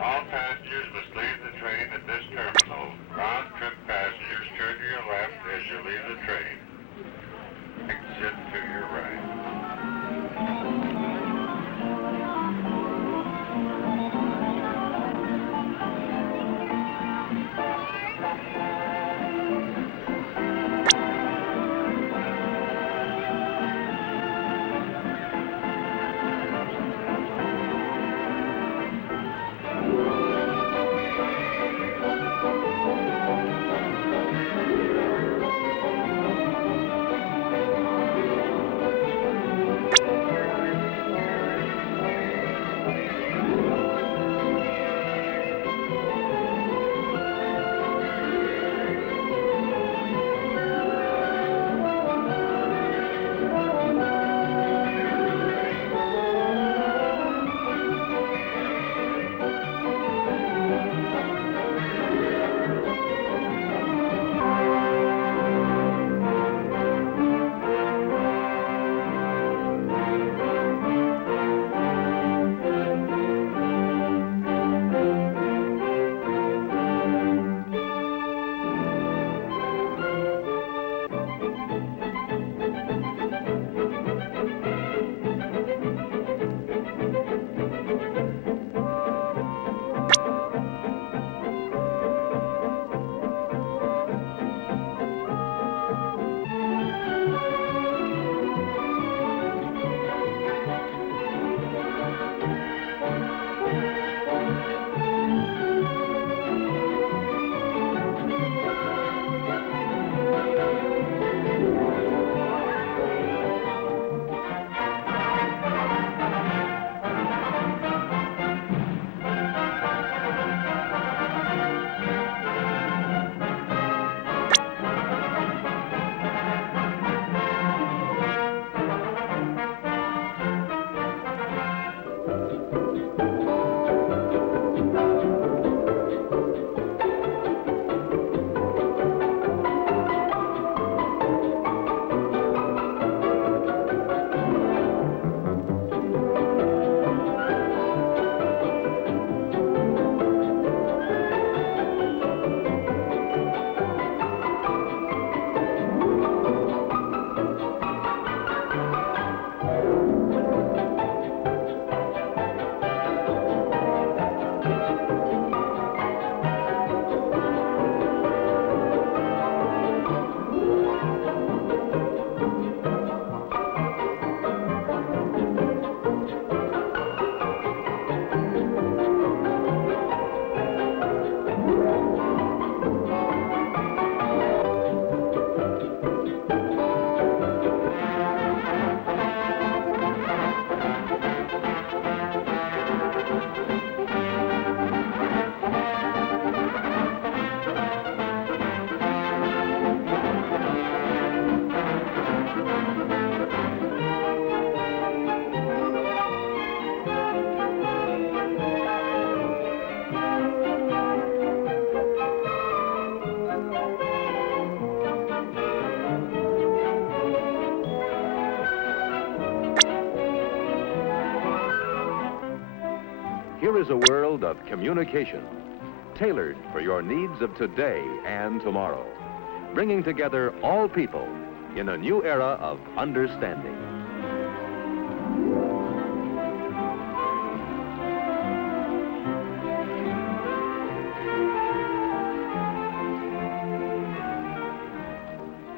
All passengers must leave the train at this terminal. Round-trip passengers turn to your left as you leave the train. Exit to your right. Here is a world of communication, tailored for your needs of today and tomorrow, bringing together all people in a new era of understanding.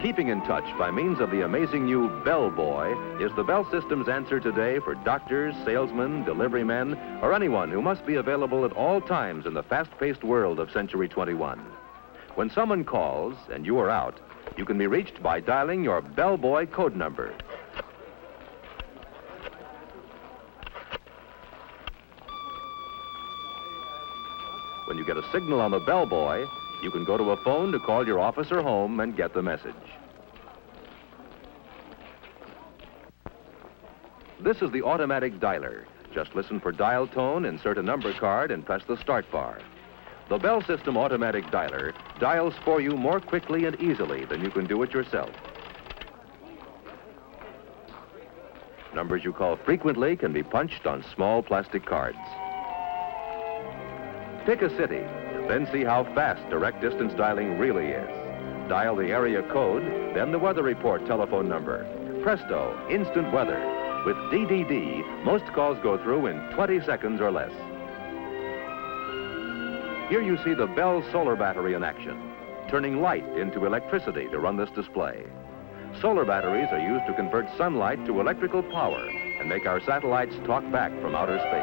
Keeping in touch by means of the amazing new Bell Boy is the Bell System's answer today for doctors, salesmen, delivery men, or anyone who must be available at all times in the fast-paced world of Century 21. When someone calls and you are out, you can be reached by dialing your Bell Boy code number. When you get a signal on the Bell Boy, you can go to a phone to call your office or home and get the message. This is the automatic dialer. Just listen for dial tone, insert a number card, and press the start bar. The Bell System automatic dialer dials for you more quickly and easily than you can do it yourself. Numbers you call frequently can be punched on small plastic cards. Pick a city, then see how fast direct distance dialing really is. Dial the area code, then the weather report telephone number. Presto, instant weather. With DDD, most calls go through in 20 seconds or less. Here you see the Bell solar battery in action, turning light into electricity to run this display. Solar batteries are used to convert sunlight to electrical power and make our satellites talk back from outer space.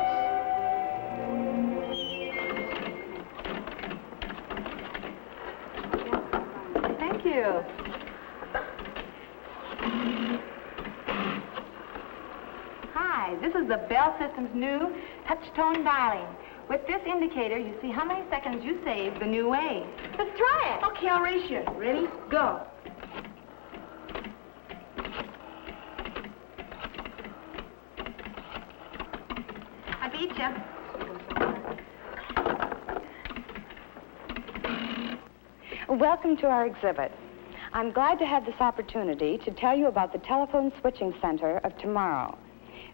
Thank you. Hi, this is the Bell System's new touch-tone dialing. With this indicator, you see how many seconds you saved the new way. Let's try it. Okay, I'll race you. Ready? Go. I beat you. Welcome to our exhibit. I'm glad to have this opportunity to tell you about the telephone switching center of tomorrow.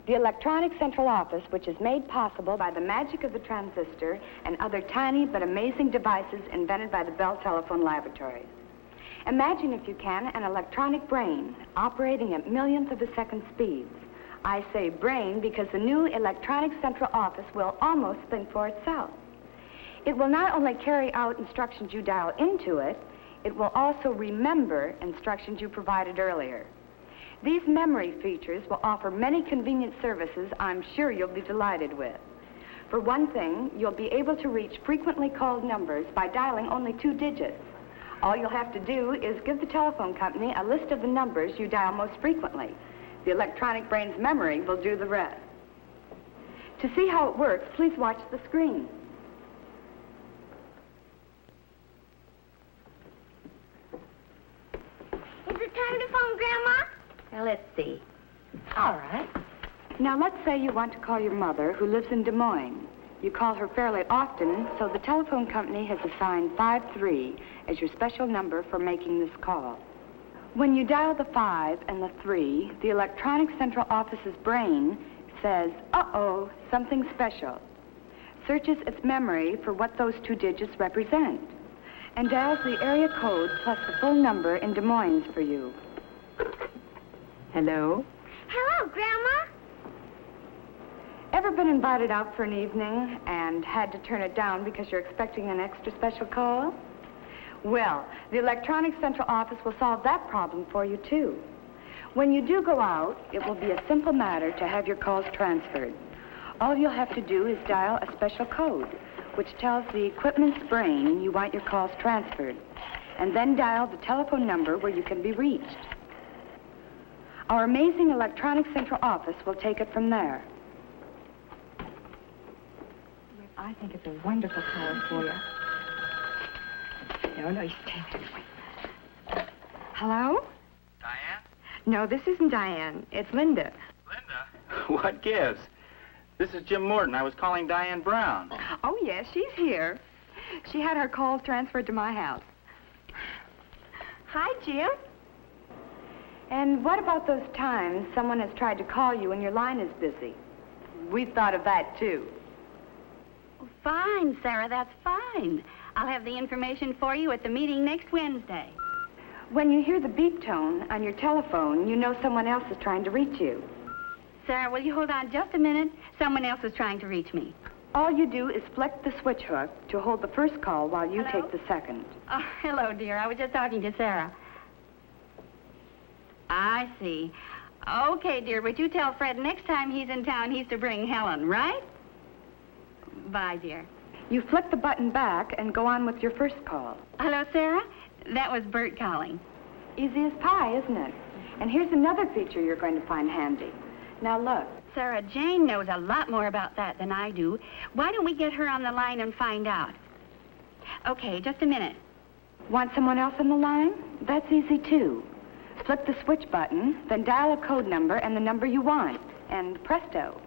The electronic central office, which is made possible by the magic of the transistor and other tiny but amazing devices invented by the Bell Telephone Laboratories. Imagine, if you can, an electronic brain operating at millionth of a second speeds. I say brain because the new electronic central office will almost think for itself. It will not only carry out instructions you dial into it, it will also remember instructions you provided earlier. These memory features will offer many convenient services I'm sure you'll be delighted with. For one thing, you'll be able to reach frequently called numbers by dialing only 2 digits. All you'll have to do is give the telephone company a list of the numbers you dial most frequently. The electronic brain's memory will do the rest. To see how it works, please watch the screen. Is it time to phone, Grandma? Now, let's see. All right. Now, let's say you want to call your mother, who lives in Des Moines. You call her fairly often, so the telephone company has assigned 53 as your special number for making this call. When you dial the 5 and the 3, the electronic central office's brain says, uh-oh, something special, searches its memory for what those 2 digits represent, and dials the area code plus the full number in Des Moines for you. Hello? Hello, Grandma. Ever been invited out for an evening and had to turn it down because you're expecting an extra special call? Well, the electronic central office will solve that problem for you, too. When you do go out, it will be a simple matter to have your calls transferred. All you'll have to do is dial a special code, which tells the equipment's brain you want your calls transferred, and then dial the telephone number where you can be reached. Our amazing electronic central office will take it from there. I think it's a wonderful call for you. No, you stay there. Hello? Diane? No, this isn't Diane. It's Linda. Linda? What gives? This is Jim Morton. I was calling Diane Brown. Oh, yes, she's here. She had her calls transferred to my house. Hi, Jim. And what about those times someone has tried to call you and your line is busy? We've thought of that, too. Fine, Sarah, that's fine. I'll have the information for you at the meeting next Wednesday. When you hear the beep tone on your telephone, you know someone else is trying to reach you. Sarah, will you hold on just a minute? Someone else is trying to reach me. All you do is flick the switch hook to hold the first call while you Hello? take the second. Oh, hello, dear. I was just talking to Sarah. I see. Okay, dear, but you tell Fred next time he's in town he's to bring Helen, right? Bye, dear. You flick the button back and go on with your first call. Hello, Sarah? That was Bert calling. Easy as pie, isn't it? And here's another feature you're going to find handy. Now look. Sarah, Jane knows a lot more about that than I do. Why don't we get her on the line and find out? Okay, just a minute. Want someone else on the line? That's easy, too. Flip the switch button, then dial a code number and the number you want. And presto.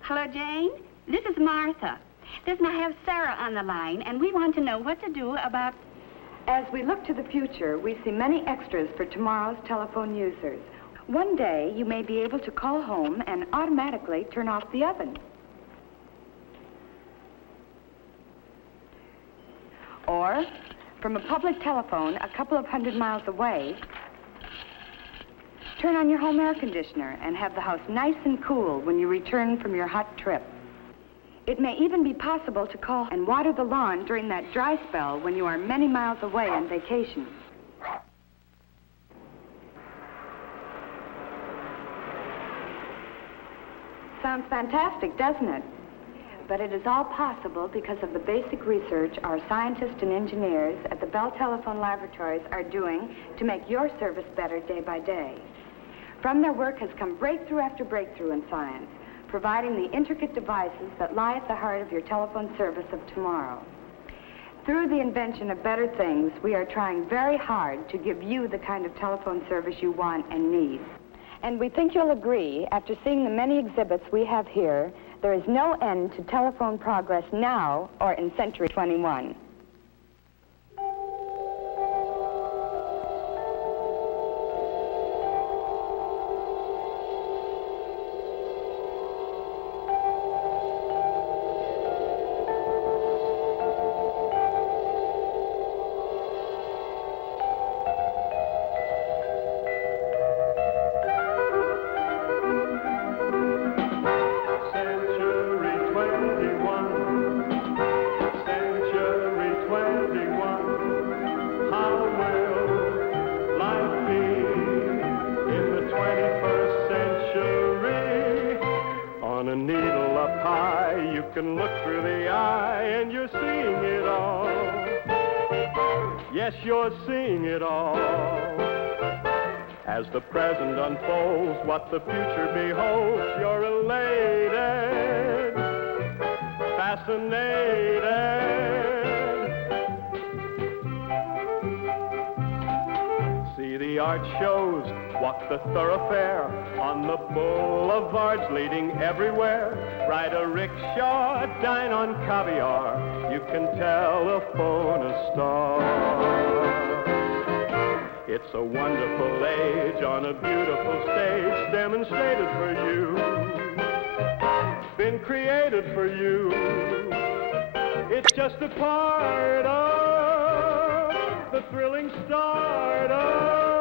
Hello, Jane? This is Martha. Listen, I have Sarah on the line, and we want to know what to do about... As we look to the future, we see many extras for tomorrow's telephone users. One day, you may be able to call home and automatically turn off the oven. Or, from a public telephone a couple of 100 miles away, turn on your home air conditioner and have the house nice and cool when you return from your hot trip. It may even be possible to call and water the lawn during that dry spell when you are many miles away on vacation. Sounds fantastic, doesn't it? But it is all possible because of the basic research our scientists and engineers at the Bell Telephone Laboratories are doing to make your service better day by day. From their work has come breakthrough after breakthrough in science, providing the intricate devices that lie at the heart of your telephone service of tomorrow. Through the invention of better things, we are trying very hard to give you the kind of telephone service you want and need. And we think you'll agree, after seeing the many exhibits we have here, there is no end to telephone progress now or in Century 21. Can look through the eye and you're seeing it all. Yes, you're seeing it all. As the present unfolds, what the future beholds, you're elated, fascinated. See the art shows, walk the thoroughfare, on the boulevards leading everywhere. Ride a rickshaw, dine on caviar, you can telephone a star. It's a wonderful age on a beautiful stage, demonstrated for you, been created for you. It's just a part of the thrilling start of